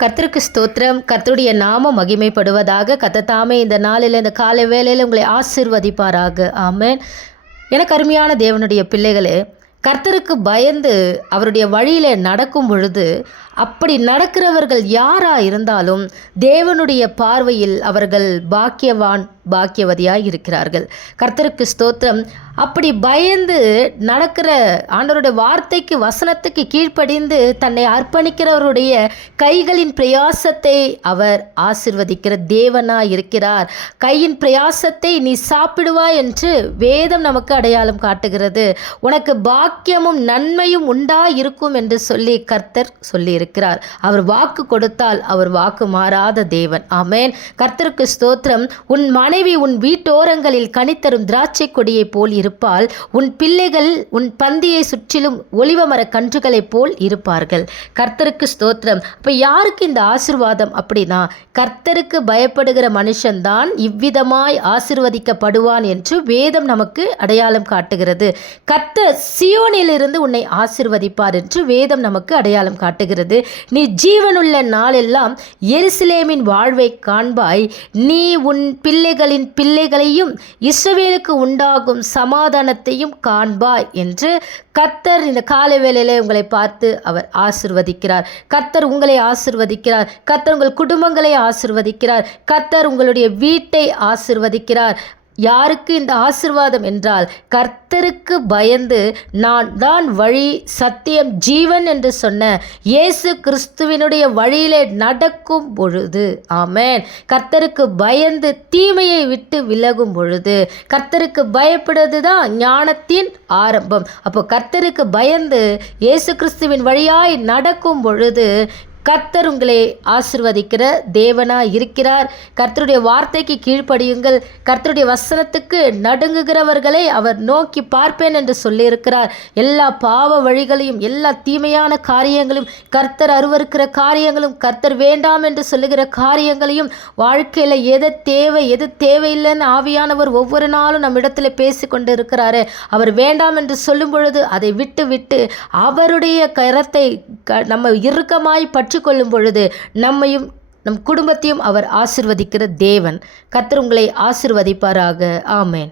கர்த்தருக்கு ஸ்தோத்திரம். கர்த்தருடைய நாமம் மகிமைப்படுவதாக. கர்த்தர் தாமே இந்த நாளில் இந்த காலை வேளையில் உங்களை ஆசீர்வதிப்பாராக. ஆமென். எனக்கு அருமையான தேவனுடைய பிள்ளைகளே, கர்த்தருக்கு பயந்து அவருடைய வழியிலே நடக்கும் பொழுது, அப்படி நடக்கிறவர்கள் யாரா இருந்தாலும் தேவனுடைய பார்வையில் அவர்கள் பாக்கியவான் பாக்கியவதியாய் இருக்கிறார்கள். கர்த்தருக்கு ஸ்தோத்திரம். அப்படி பயந்து நடக்கிற ஆண்டவருடைய வார்த்தைக்கு வசனத்துக்கு கீழ்ப்படிந்து தன்னை அர்ப்பணிக்கிறவருடைய கைகளின் பிரயாசத்தை அவர் ஆசிர்வதிக்கிற தேவனாய் இருக்கிறார். கையின் பிரயாசத்தை நீ சாப்பிடுவாய் என்று வேதம் நமக்கு அடையாளம் காட்டுகிறது. உனக்கு பாக்கியமும் நன்மையும் உண்டாயிருக்கும் என்று சொல்லி கர்த்தர் சொல்லி இருக்கிறார். அவர் வாக்கு கொடுத்தால் அவர் வாக்கு மாறாத தேவன். ஆமென். கர்த்தருக்கு ஸ்தோத்திரம். உன் மனைவி உன் வீட்டோரங்களில் கனித்தரும் திராட்சை கொடியை போல் இருப்பாள். உன் பிள்ளைகள் உன் பந்தியை சுற்றிலும் ஒலிவ மர கன்றுகளைப் போல் இருப்பார்கள். கர்த்தருக்கு ஸ்தோத்திரம். அப்ப யாருக்கு இந்த ஆசீர்வாதம் அப்படின்னா, கர்த்தருக்கு பயப்படுகிற மனுஷன்தான் இவ்விதமாய் ஆசீர்வதிக்கப்படுவான் என்று வேதம் நமக்கு அடையாளம் காட்டுகிறது. கர்த்தர் சியோனிலிருந்து உன்னை ஆசீர்வதிப்பார் என்று வேதம் நமக்கு அடையாளம் காட்டுகிறது. நீ ஜீவனுள்ள நாளெல்லாம் எருசலேமின் வாழ்வை காண்பாய். நீ உன் பிள்ளைகளின் பிள்ளைகளையும் இஸ்ரவேலுக்கு உண்டாகும் சமாதானத்தையும் காண்பாய் என்று கர்த்தர் இந்த காலை வேளையிலே உங்களை பார்த்து அவர் ஆசிர்வதிக்கிறார். கர்த்தர் உங்களை ஆசிர்வதிக்கிறார். கர்த்தர் உங்கள் குடும்பங்களை ஆசிர்வதிக்கிறார். கர்த்தர் உங்களுடைய வீட்டை ஆசிர்வதிக்கிறார். யாருக்கு இந்த ஆசீர்வாதம் என்றால், கர்த்தருக்கு பயந்து நான் தான் வழி சத்தியம் ஜீவன் என்று சொன்ன இயேசு கிறிஸ்துவினுடைய வழியிலே நடக்கும் பொழுது. ஆமென். கர்த்தருக்கு பயந்து தீமையை விட்டு விலகும் பொழுது, கர்த்தருக்கு பயப்படுவது தான் ஞானத்தின் ஆரம்பம். அப்போ கர்த்தருக்கு பயந்து இயேசு கிறிஸ்துவின் வழியாய் நடக்கும் பொழுது கர்த்தர் உங்களை ஆசிர்வதிக்கிற தேவனாய் இருக்கிறார். கர்த்தருடைய வார்த்தைக்கு கீழ்ப்படியுங்கள். கர்த்தருடைய வசனத்துக்கு நடுங்குகிறவர்களை அவர் நோக்கி பார்ப்பேன் என்று சொல்லியிருக்கிறார். எல்லா பாவ வழிகளையும், எல்லா தீமையான காரியங்களையும், கர்த்தர் அருவருக்கிற காரியங்களும், கர்த்தர் வேண்டாம் என்று சொல்லுகிற காரியங்களையும், வாழ்க்கையில் எது தேவை எது தேவையில்லைன்னு ஆவியானவர் ஒவ்வொரு நாளும் நம் இடத்துல பேசி கொண்டு இருக்கிறாரு. அவர் வேண்டாம் என்று சொல்லும் பொழுது அதை விட்டு விட்டு அவருடைய கரத்தை நம்ம இறுக்கமாய் பற்றி கொள்ளும் பொழுது நம்மையும் நம் குடும்பத்தையும் அவர் ஆசிர்வதிக்கிற தேவன். கர்த்தர் உங்களை ஆசிர்வதிப்பாராக. ஆமென்.